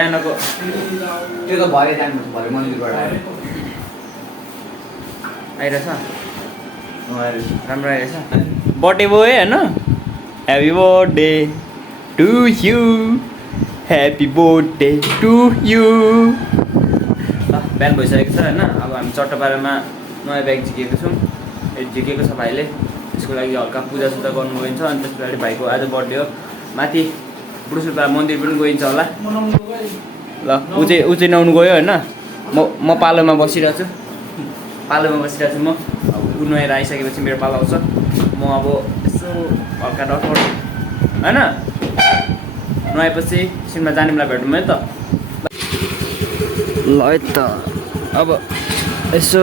बिहानको त्यो त भरे जानुपर्छ भरे मन्दिरबाट आएर आइरहेछ राम्रो आइरहेछ बर्थडे भयो है होइन happy birthday to you happy birthday to you ल बिहान भइसकेको छ होइन अब हामी चट्टपाडामा नयाँ ब्याग झिकेको छौँ झिकेको छ भाइले त्यसको लागि हल्का पूजासुजा गर्नु गइन्छ अनि त्यस पछाडि भाइको आज बर्थडे हो माथि बुढोसुब्बा मन्दिर पनि गइन्छ होला ल ऊ चाहिँ नुहाउनु गयो होइन म पालोमा बसिरहेको छु म अब ऊ नुहाएर आइसकेपछि मेरो पालो आउँछ म अब यसो हल्का डक्टर होइन नुहाएपछि सिनमा जाने बेला भेटौँ है त ल है त अब यसो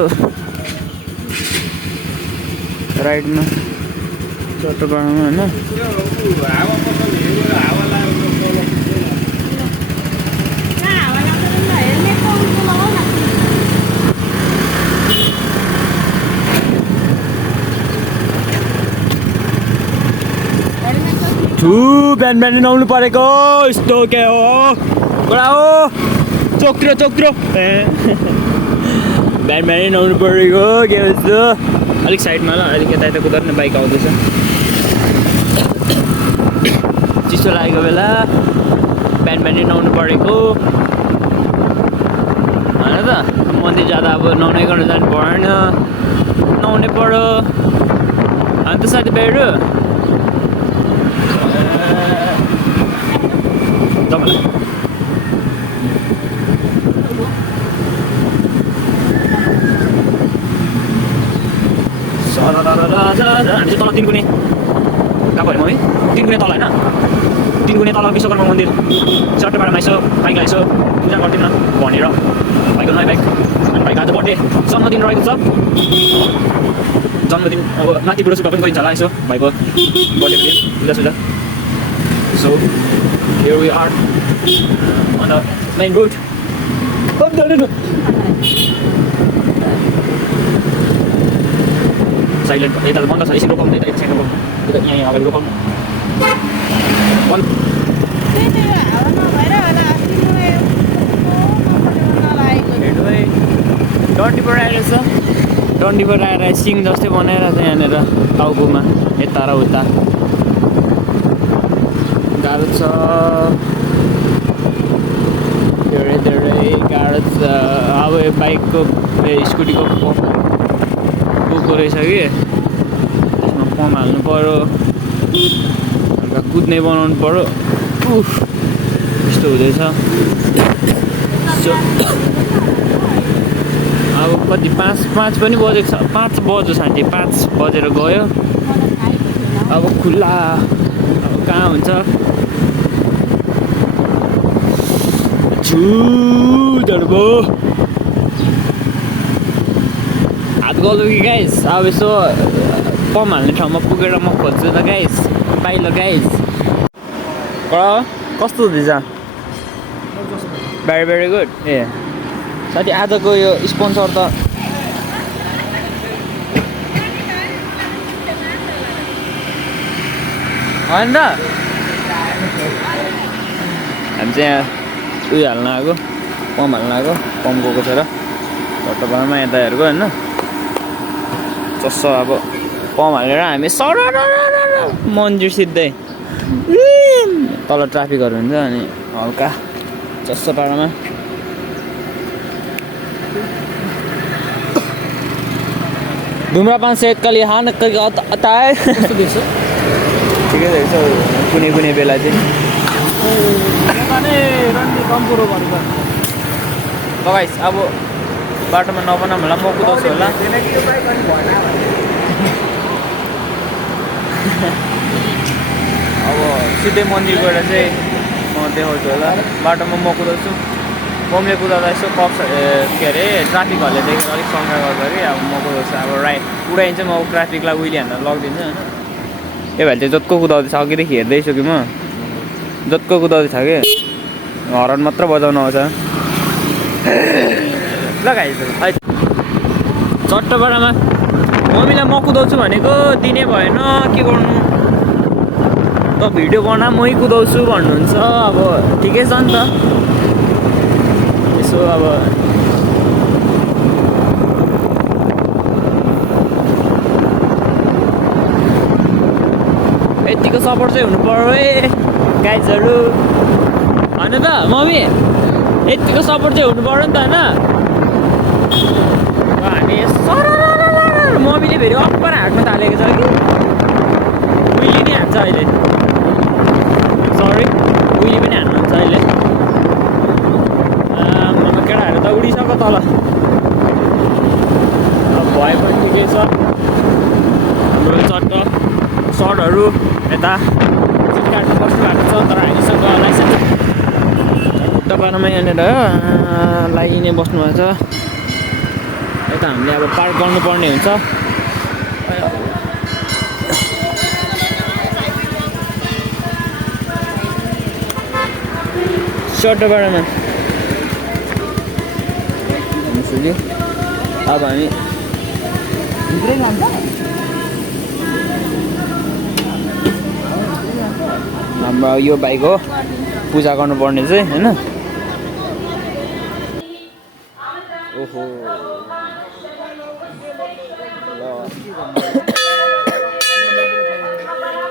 राइडमा चट्टपाडामा होइन बिहान नुहाउनु परेको यस्तो के हो बडा हो चोक्रो बिहान नुहाउनु परेको के भन्छ अलिक साइडमा ल अलिक यता कुदाउने बाइक आउँदैछ चिसो लागेको बेला बिहान नुहाउनु परेको होइन त मन्दिर जाँदा अब नुहाउनै गर्न जानु भएन नुहाउनै पऱ्यो अन्त साथीभाइहरू हामी चाहिँ तल तिनकुने गएको अरे मम्मी तिनकुने तल होइन तिनकुने तल विश्वकर्मा मन्दिर चट्टपाडामा यसो बाइक यसो पूजा गरिदिउँ न भनेर भाइको नयाँ बाइक अनि भाइको आज बर्थडे जन्मदिन रहेको छ जन्मदिन अब माथि बुढोसुब्बा पनि गरिन्छ होला यसो भाइको बर्थडेको दिन पूजासुजा so here we are on the main road silent यता बन्द छ एकछिन रोकाउनु यता एकछिन रोकाउनु यता यहाँ अगाडि रोकाउनु डन्डीबाट आइरहेछ डन्डीबाट आएर सिङ जस्तै बनाइरहेको छ यहाँनिर टाउकोमा यता र उता गाह्रो छ धेरै गाह्रो छ अब बाइकको स्कुटीको गएको रहेछ कि त्यसमा पम्प हाल्नु पऱ्यो हल्का कुद्ने बनाउनु पऱ्यो यस्तो हुँदैछ अब कति पाँच पनि बजेको छ 5 बज्यो साथी 5 बजेर गयो अब खुल्ला अब कहाँ हुन्छ हात गल्यो कि गाइस अब यसो पम्प हाल्ने ठाउँमा पुगेर म खोज्छु त गाइस पाइलो गाइस कस्तो हुँदैछ भेरी गुड ए साथी आजको यो स्पोन्सर त होइन त हामी चाहिँ यहाँ उयो हाल्न आएको पम्प हाल्न आएको पम्प गएको छ र चट्टपाडामा यता हेरेको होइन चस्सो अब पम्प हालेर हामी सर मन्दिर सिधै तल ट्राफिकहरू हुन्छ अनि हल्का चस्सो पाडामा धुम्रपान सेहत के लिए हानिकारक होता है ठिकै देख्छ कुनै बेला चाहिँ गाइस अब बाटोमा नबनाऊँ होला म कुदाउँछु होला अब सिधै मन्दिर गएर चाहिँ म देखाउँछु होला बाटोमा म कुदाउँछु मम्मीले कुदाउँदा यसो कक्स के अरे ट्राफिकहरूले देखेर अलिक शङ्का गर्छ कि अब म कुदाउँछु अब उडाइन्छ म ट्राफिकलाई उहिले हान्न लगिदिन्छु होइन यो भाइ चाहिँ जतिको कुदाउँदैछ अघिदेखि हेर्दैछु कि म जतिको कुदाउँदैछ कि हरन मात्र बजाउनु आउँछ लगाइदिनु है चट्टपाडामा मम्मीलाई म कुदाउँछु भनेको दिने भएन के गर्नु त भिडियो बना मै कुदाउँछु भन्नुहुन्छ अब ठिकै छ नि त सो अब यतिको सपोर्ट चाहिँ हुनु पर्यो है गाइजहरू होइन त मम्मी यतिको सपोर्ट चाहिँ हुनु पर्यो नि त होइन हामी मम्मीले फेरि अप्पर हाट्न थालेको छ कि उहिले नै हान्छ अहिले सरी उहिले पनि हान्नुहुन्छ अहिले केटाहरू त उडिसक्यो तल भए पनि ठिकै छ हाम्रो चट्ट सर्टहरू यता सिट काट्नु बस्नु भएको छ तर हामीसँग लाइसेन्स खुट्टापारामा यहाँनिर लागिने बस्नुभएको छ यता हामीले अब पार्क गर्नुपर्ने हुन्छ चट्टपाडामा सुन्यो अब हामी हाम्रो यो बाइक हो पूजा गर्नुपर्ने चाहिँ होइन ओहो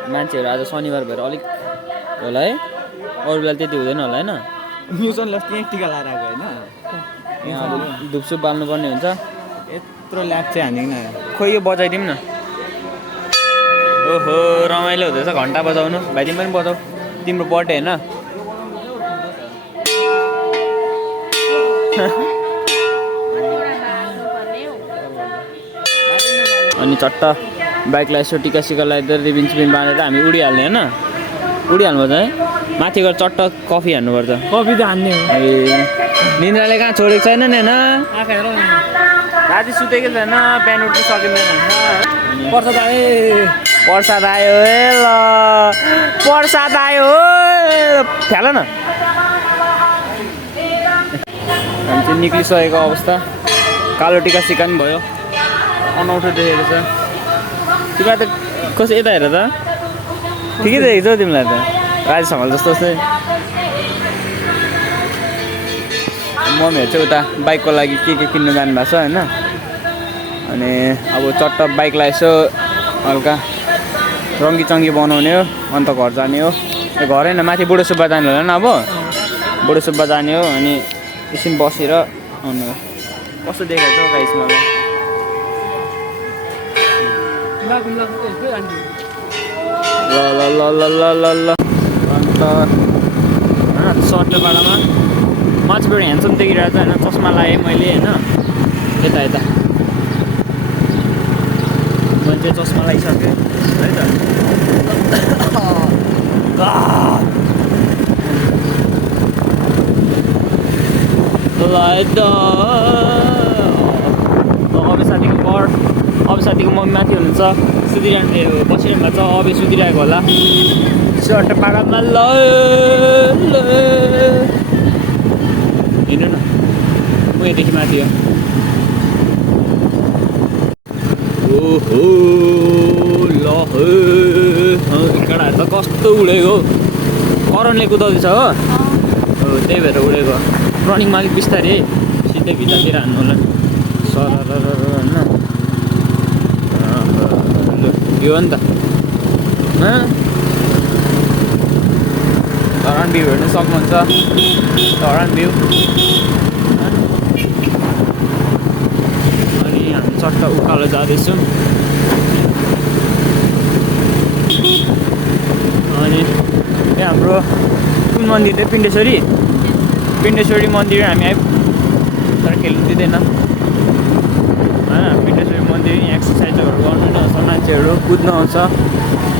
मान्छेहरू आज शनिबार भएर अलिक होला है अरू बेला त्यति हुँदैन होला होइन म्युजनले त्यहीँ टिका लगाएर आएको होइन यहाँ धुपसुप बाल्नुपर्ने हुन्छ यत्रो ल्याक चाहिँ हानिकन खोइ यो बजाइदिउँ न ओहो रमाइलो हुँदैछ घन्टा बजाउनु भाइ तिमी पनि बजाऊ तिम्रो बर्थडे होइन अनि चट्ट बाइकलाई यसो टिका सिका लगाइदिएर रिबिन सिबिन बाँधेर हामी उडिहाल्ने होइन उडिहाल्नुपर्छ है माथि गएर चट्ट कफी हान्नुपर्छ कफी त हान्ने हो ए निन्द्राले कहाँ छोडेको छैन नि होइन राति सुतेकै छैन बिहान उठ्नु सकिँदैन प्रसाद आए प्रसाद आयो है ल प्रसाद आयो फ्याल न हामी चाहिँ निक्लिसकेको अवस्था कालो टिका सिका पनि भयो अनौठो देखेको छ तिमीलाई त कसै यता हेर त ठिकै देखेको छ हौ तिमीलाई त राजेश हमाल जस्तो चाहिँ मम्मीहरू चाहिँ उता बाइकको लागि के किन्नु जानुभएको छ होइन अनि अब चट्ट बाइकलाई यसो हल्का रङ्गी चङ्गी बनाउने हो अन्त घर जाने हो घर होइन माथि बुढो सुब्बा जाने होला नि अब बुढो सुब्बा जाने हो अनि एकछिन बसेर आउनु कस्तो देखेको छ गाइस मलाई ल ल ल ल ल ल ल अन्त चट्टपाडामा माथिबाट ह्यान्डसम देखिरहेको छ होइन चस्मा लगाएँ मैले होइन यता यता मान्छे चस्मा लगाइसक्यो है त अब साथीको मम्मी माथि हुनुहुन्छ सुतिरहनु बसिरहनु भएको छ अब सुतिरहेको होला चट्टपाडामा ल हिँड्नु न म यहाँदेखि माथि हो ओहो ल केटाहरू त कस्तो उडेको करणले कुदाउँदैछ हो त्यही भएर उडेको रनिङमा अलिक बिस्तारै सिधै भित्रतिर हान्नु होला सर होइन यो हो नि त धरान भ्यू हेर्नु सक्नुहुन्छ धरान भ्यू अनि हामी चट्ट उकालो जाँदैछौँ अनि यहाँ हाम्रो कुन मन्दिर थियो पिण्डेश्वरी मन्दिर हामी तर खेल्नु दिँदैन होइन पिण्डेश्वरी मन्दिर एक्सर्साइजहरू गर्नु आउँछ मान्छेहरू कुद्नु आउँछ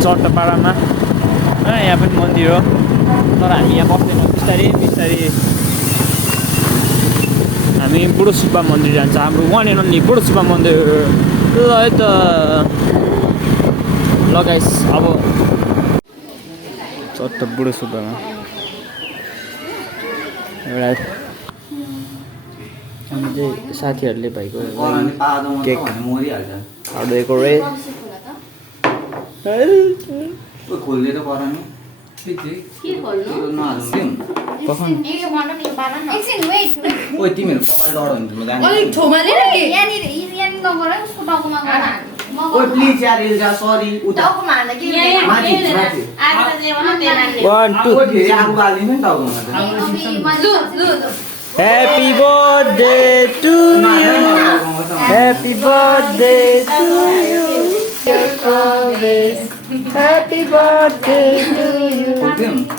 चट्टपाडामा यहाँ पनि मन्दिर हो तर हामी यहाँ बस्दैन बिस्तारै हामी बुढो सुब्बा मन्दिर जान्छ हाम्रो वान एन्ड ओन्ली बुढो सुब्बा मन्दिर ल है त लगाइस अब चट्ट बुढो सुब्बामा एउटा अनि चाहिँ साथीहरूले भाइको केक खाँदैको रे खोल्दै त करानी के खोल्नु ओइ तिमीहरु कपाल डढो भने त म जान्छु अलिक छेउमा लिएर के यहाँनिर नगर उसको टाउकोमा गर ओइ प्लिज यार इल्जा सरी उता टाउकोमा हाल्दा के माथि माथि आज चाहिँ भने त्यही मान्ने 1 2 ओइ फेरि आगो हाल्दिनु नि टाउकोमा त Happy birthday to you. Happy birthday to you. Happy birthday to you.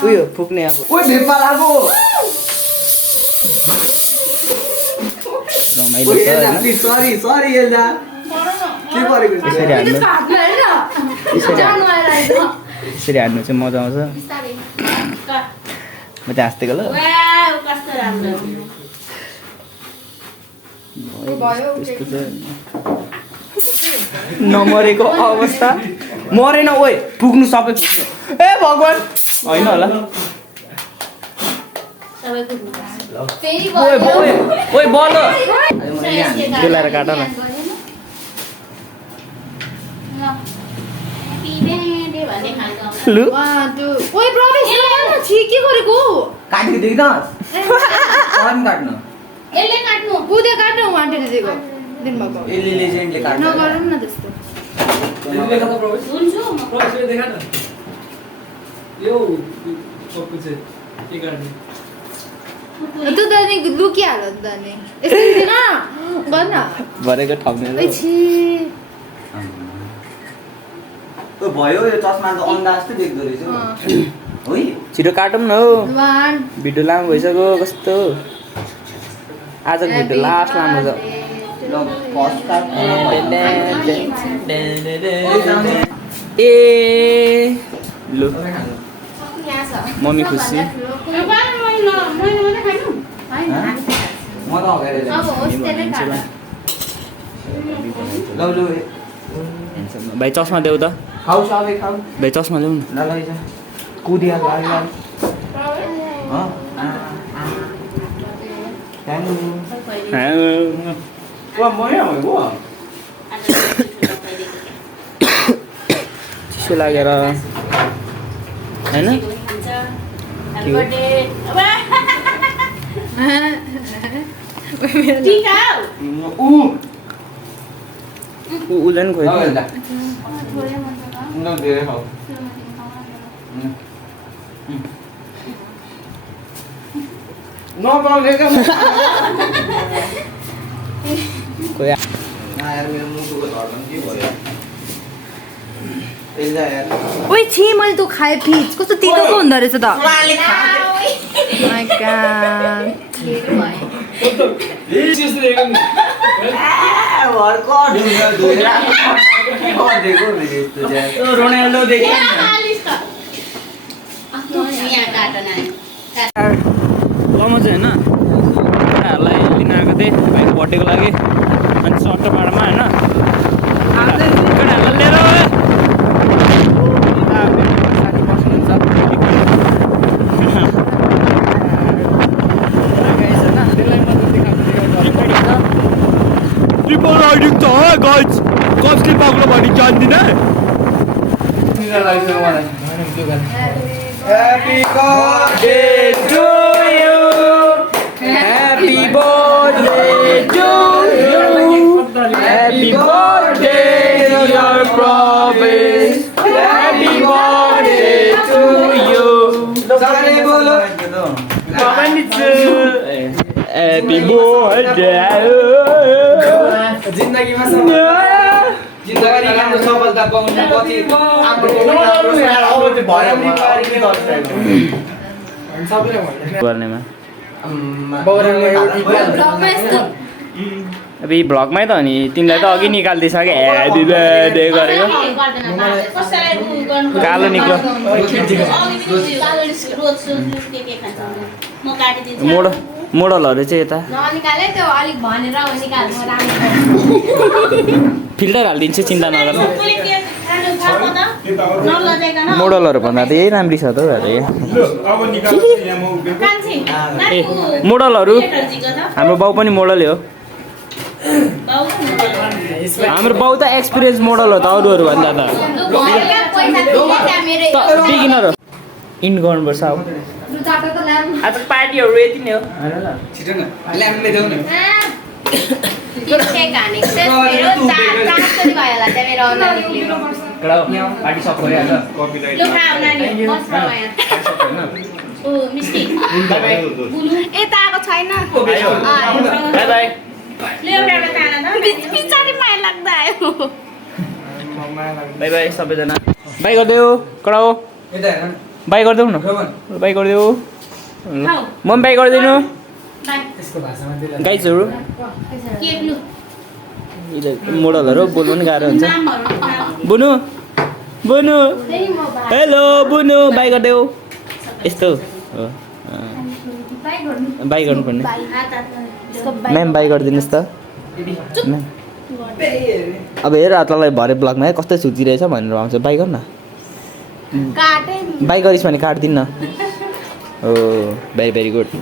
उयो फुक्ने अब ओइ भेप्पा लागो रमाइलो ओइ छ एल्जा हैन? प्लिज सरी सरी एल्जा के गरेको यसरी हान्नु हातमा हेर जानु आइरहेछ यसरी हान्नु चाहिँ मजा आउँछ म चाहिँ हाँस्दै गल त्यस्तो चाहिँ नमरेको अवस्था मरेन ओइ पुग्नु सबै पुग्नु ए भगवान् होइन होला ओइ ओइ ओइ बल डुलाएर काट न लु ओइ प्रवेश छि के गरेको काटेको देख्न अनि काट्नु यसले काट्नु बुदे काट्नु वान्टेड दिएको दिनुभएको एले लेजेन्डले काट्नु नगरौँ न त्यस्तो हुन्छु म त्यो त नि लुकिहाल नि त नि यसरी दिन गर्न भरेको ठाउँमा ओइ छि ओ भयो यो चस्मा त अन्डा जस्तो देख्दो रहेछ है छिटो काटौँ न हौ 1 भिडियो लामो भइसक्यो कस्तो आजको भिडियो लास्ट लामो छ ल फर्स्ट काट ए लु यहाँ छ मम्मी खुसी म त अगाडि अब होस् त्यसले काट ल लु भाइ चस्मा देऊ त खाऊ सबै खाऊ भाइ चस्मा ल्याउ न ल लैजा कुदिया गाडी गाडी थ्याङ्क यू मया भएको चिसो लागेर होइन उसलाई नि खोइ खोइ ओइ छि मैले त खाए फिज कस्तो तितो पो हुँदो रहेछ त माइ गॉड रोनाल्डो देखियो लमो चाहिँ होइन केटाहरूलाई लिन आएको थिएँ भाइको बर्थडेको लागि अनि सट्टोपाडामा होइन केटाहरूलाई लिएर साथी बस्नुहुन्छ ट्रिपल राइडिङ छ गाइज कसले पाक्लो भने जान्दिनँ Happy birthday to you. Happy birthday to you. Happy birthday dear promise. Happy birthday to you. Sare bolo. Happy birthday. जिन्दगीमा सफलता पाउनु कति गर्नेमा अब यी भ्लगमै त हो नि तिमीलाई त अघि निकाल्दिइसक्यो ह्यापी बर्थडे गरेको कालो निक्लो मोडलहरू चाहिँ यता ननिकाले त्यो अलिक भनेर निकाल्नु राम्रो फिल्टर हालिदिन्छु चिन्ता नगर्नु नलजाइकन मोडलहरू भन्दा त यही राम्री छ त हौ अरे ए मोडलहरू हाम्रो बाउ पनि मोडलै हो हाम्रो बाउ त एक्सपिरियन्स मोडल हो त अरूहरू भन्दा त बिगिनर हो इन गर्नुपर्छ अब लु चाटो त ल्याम आज पार्टीहरू यति नै हो छिटो न ल्याम्पले देऊ न चिप्से खाने मेरो चाट पनि भयो होला त्यहाँ मेरो अनुहार निक्लेको पार्टी सब भइहाल्छ लु खाऊ नानी बस न यहाँ ओ मिस्टी यता आएको छैन बाई बाई लु एउटा खाना त पछाडि माया लाग्दा आयो बाई बाई सबैजना बाई गरिदेऊ कडा यता हेर बाई गरिदेऊ न बाई गरिदेऊ म पनि बाई गरिदिनु गाइजहरू केक लु मोडलहरू बोल्नु पनि गाह्रो हुन्छ बुनु बुनु फेरि म हेलो बुनु बाई गरिदेऊ यस्तो हो बाई गर्नुपर्ने म्याम बाई गरिदिनुहोस् त म्याम अब हेर तँलाई भरे ब्लगमा कस्तो सुतिरहेछ भनेर आउँछ बाई गर न काटे बाई गरिस् भने काटिदिनु न हो भेरी भेरी गुड